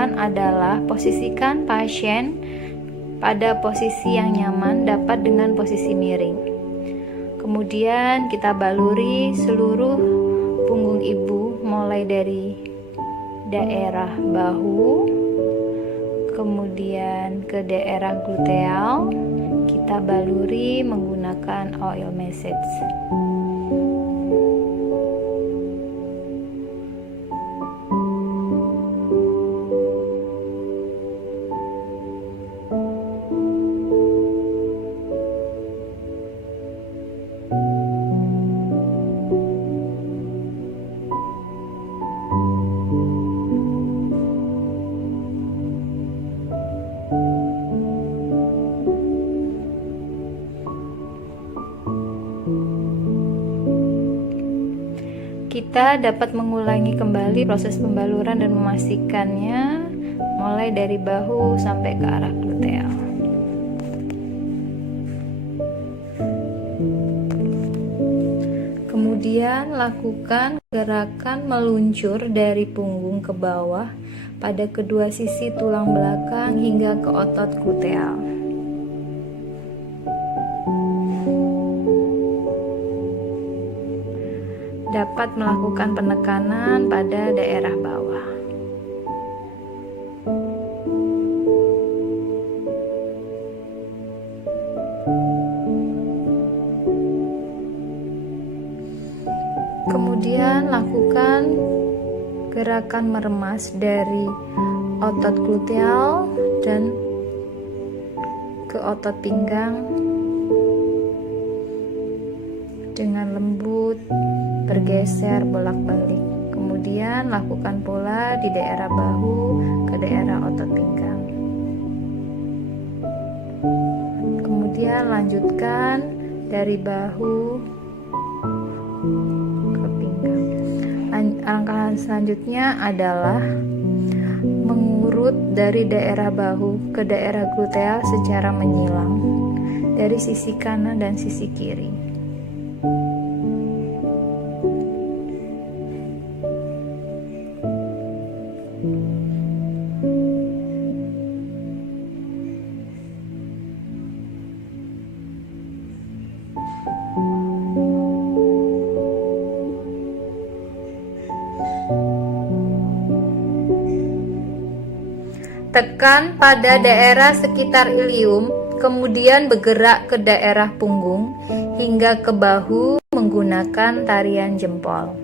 lakukan adalah posisikan pasien pada posisi yang nyaman, dapat dengan posisi miring. Kemudian kita baluri seluruh punggung ibu mulai dari daerah bahu, kemudian ke daerah gluteal. Kita baluri menggunakan oil massage. Kita dapat mengulangi kembali proses pembaluran dan memastikannya mulai dari bahu sampai ke arah gluteal. Kemudian lakukan gerakan meluncur dari punggung ke bawah pada kedua sisi tulang belakang hingga ke otot gluteal. Dapat melakukan penekanan pada daerah bawah. Kemudian lakukan gerakan meremas dari otot gluteal dan ke otot pinggang dengan lembut, bergeser bolak-balik. Kemudian lakukan pula di daerah bahu ke daerah otot pinggang. Kemudian lanjutkan dari bahu ke pinggang. Langkah selanjutnya adalah mengurut dari daerah bahu ke daerah gluteal secara menyilang dari sisi kanan dan sisi kiri. Tekan pada daerah sekitar ilium, kemudian bergerak ke daerah punggung hingga ke bahu menggunakan tarian jempol.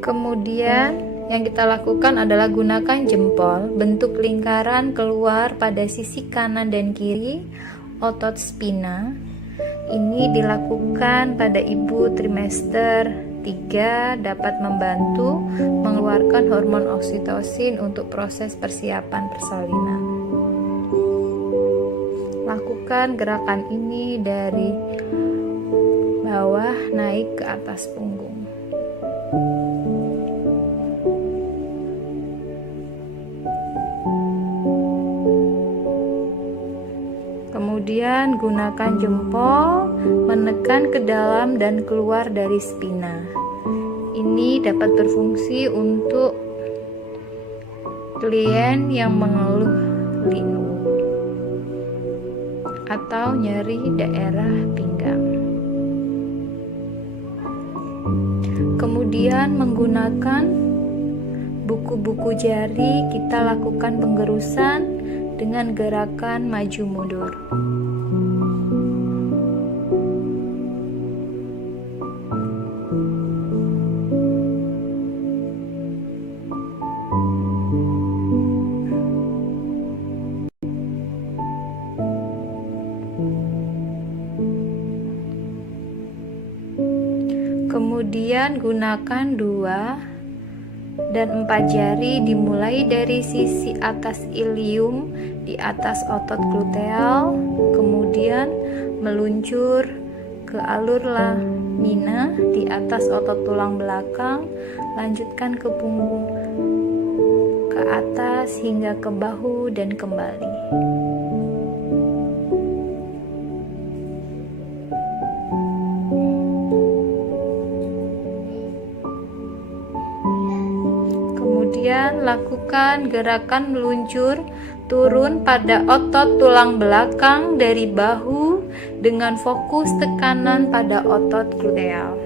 Kemudian yang kita lakukan adalah gunakan jempol bentuk lingkaran keluar pada sisi kanan dan kiri otot spina. Ini dilakukan pada ibu trimester 3, dapat membantu mengeluarkan hormon oksitosin untuk proses persiapan persalinan. Lakukan gerakan ini dari bawah naik ke atas punggung. Kemudian gunakan jempol menekan ke dalam dan keluar dari spina. Ini dapat berfungsi untuk klien yang mengeluh linu atau nyeri daerah pinggang. Kemudian menggunakan buku-buku jari kita lakukan penggerusan dengan gerakan maju mundur. Kemudian gunakan 2 dan 4 jari dimulai dari sisi atas ilium di atas otot gluteal, kemudian meluncur ke alur lamina di atas otot tulang belakang, Lanjutkan ke punggung, ke atas hingga ke bahu dan kembali. Kemudian lakukan gerakan meluncur turun pada otot tulang belakang dari bahu dengan fokus tekanan pada otot gluteal.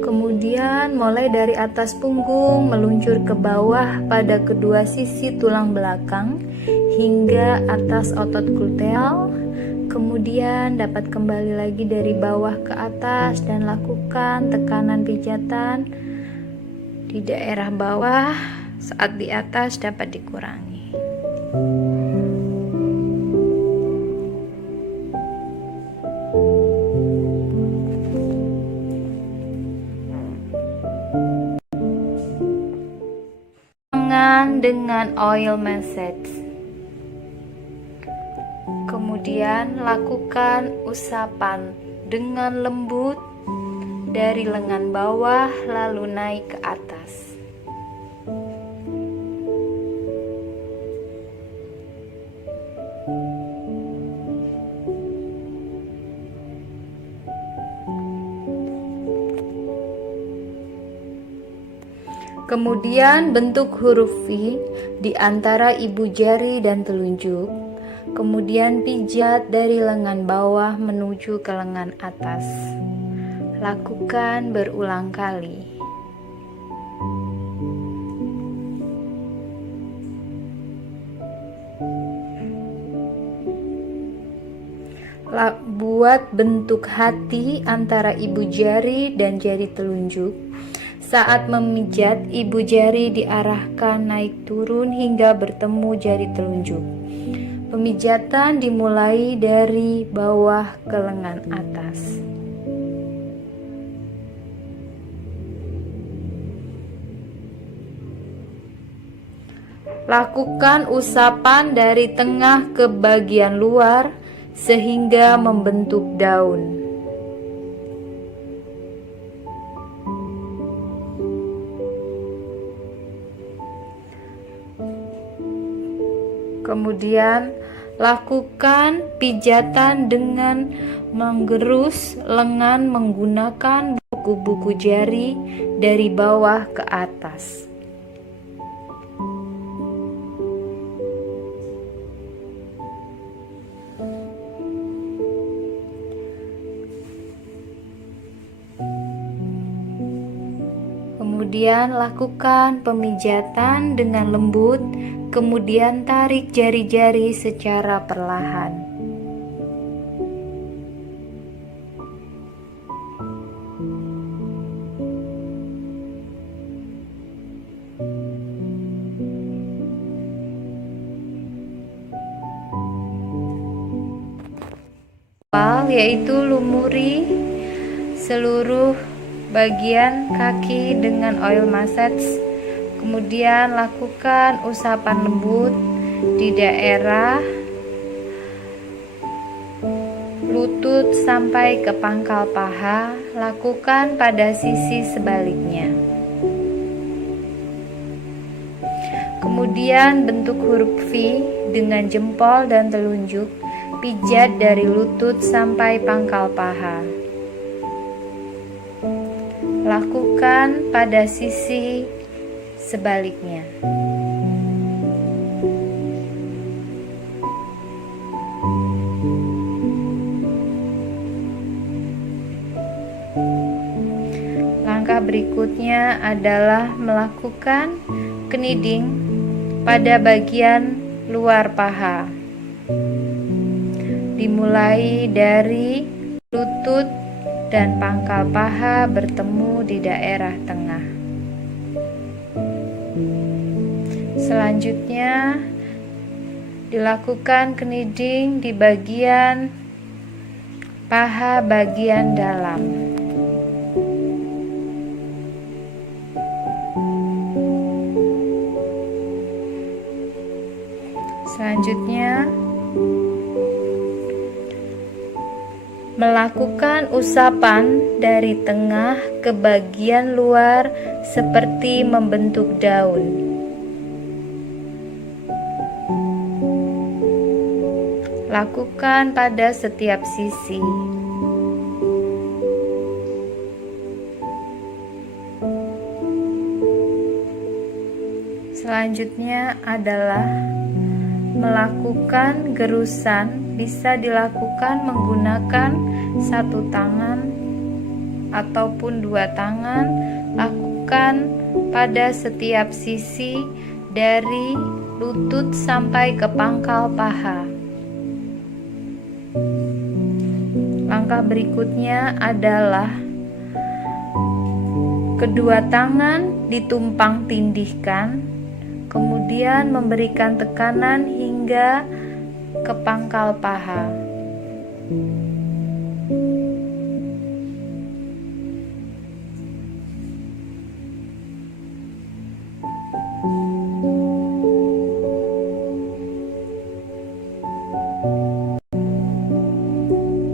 Kemudian mulai dari atas punggung meluncur ke bawah pada kedua sisi tulang belakang hingga atas otot gluteal. Kemudian dapat kembali lagi dari bawah ke atas dan lakukan tekanan pijatan di daerah bawah. Saat di atas dapat dikurangi. Dengan oil massage. Kemudian lakukan usapan dengan lembut dari lengan bawah lalu naik ke atas. Kemudian bentuk huruf V di antara ibu jari dan telunjuk. Kemudian pijat dari lengan bawah menuju ke lengan atas. Lakukan berulang kali. Buat bentuk hati antara ibu jari dan jari telunjuk. Saat memijat, ibu jari diarahkan naik turun hingga bertemu jari telunjuk. Pemijatan dimulai dari bawah ke lengan atas. Lakukan usapan dari tengah ke bagian luar sehingga membentuk daun. Kemudian lakukan pijatan dengan menggerus lengan menggunakan buku-buku jari dari bawah ke atas. Kemudian lakukan pemijatan dengan lembut. Kemudian tarik jari-jari secara perlahan. Yaitu lumuri seluruh bagian kaki dengan oil massage. Kemudian lakukan usapan lembut di daerah lutut sampai ke pangkal paha. Lakukan pada sisi sebaliknya. Kemudian bentuk huruf V dengan jempol dan telunjuk. Pijat dari lutut sampai pangkal paha. Lakukan pada sisi sebaliknya. Langkah berikutnya adalah melakukan kneading pada bagian luar paha. Dimulai dari lutut dan pangkal paha bertemu di daerah tengah. Selanjutnya dilakukan kneading di bagian paha bagian dalam. Melakukan usapan dari tengah ke bagian luar seperti membentuk daun. Lakukan pada setiap sisi. Selanjutnya adalah melakukan gerusan. Bisa dilakukan menggunakan satu tangan ataupun dua tangan. Lakukan pada setiap sisi dari lutut sampai ke pangkal paha. Langkah berikutnya adalah kedua tangan ditumpang tindihkan, kemudian memberikan tekanan hingga ke pangkal paha.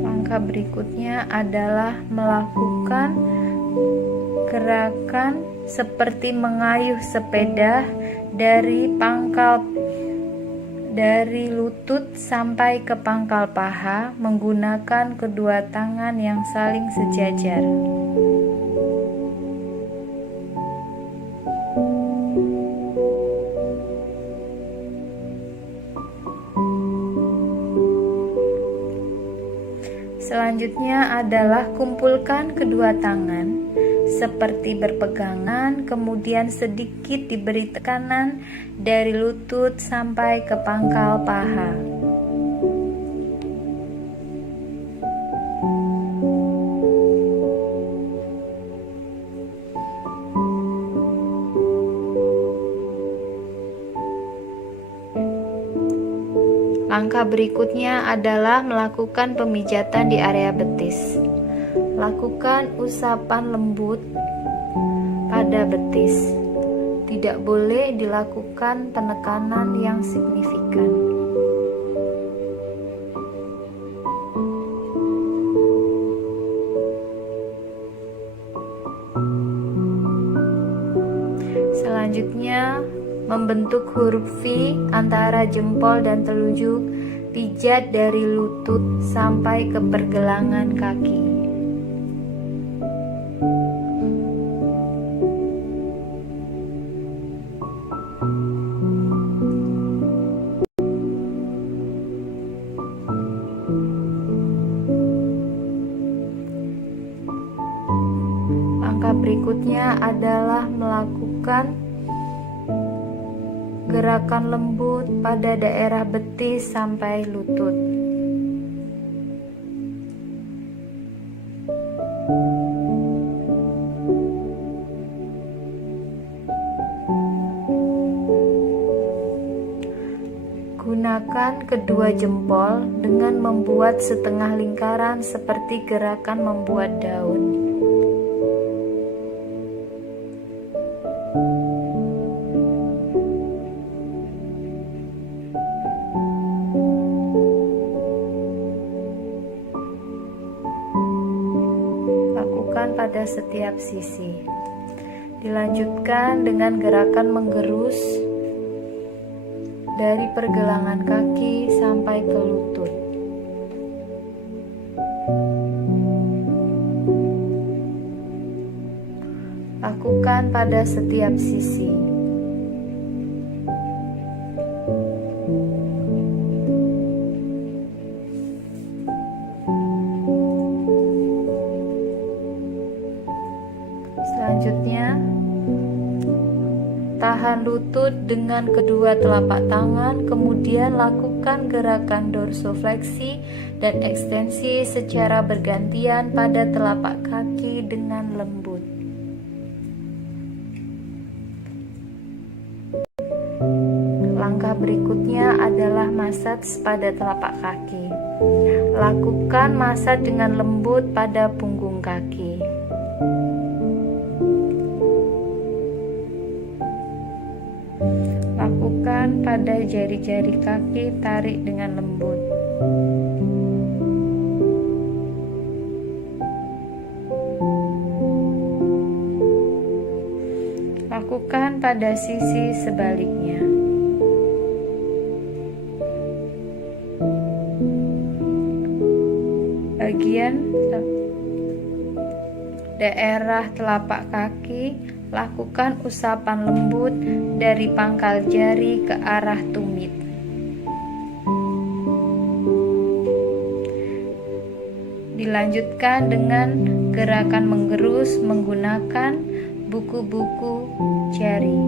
Langkah berikutnya adalah melakukan gerakan seperti mengayuh sepeda dari lutut sampai ke pangkal paha menggunakan kedua tangan yang saling sejajar. Selanjutnya adalah kumpulkan kedua tangan seperti berpegangan, kemudian sedikit diberi tekanan dari lutut sampai ke pangkal paha. Langkah berikutnya adalah melakukan pemijatan di area betis. Lakukan usapan lembut pada betis. Tidak boleh dilakukan penekanan yang signifikan. Selanjutnya, membentuk huruf V antara jempol dan telunjuk. Pijat dari lutut sampai ke pergelangan kaki. Langkah berikutnya adalah melakukan gerakan lembut pada daerah betis sampai lutut. Gunakan kedua jempol dengan membuat setengah lingkaran seperti gerakan membuat daun. Pada setiap sisi. Dilanjutkan dengan gerakan menggerus dari pergelangan kaki sampai ke lutut. Lakukan pada setiap sisi. Selanjutnya, tahan lutut dengan kedua telapak tangan, kemudian lakukan gerakan dorsofleksi dan ekstensi secara bergantian pada telapak kaki dengan lembut. Langkah berikutnya adalah massage pada telapak kaki. Lakukan massage dengan lembut pada punggung kaki. Lakukan pada jari-jari kaki, tarik dengan lembut. lakukan pada sisi sebaliknya. Bagian daerah telapak kaki, lakukan usapan lembut dari pangkal jari ke arah tumit. Dilanjutkan dengan gerakan menggerus menggunakan buku-buku jari.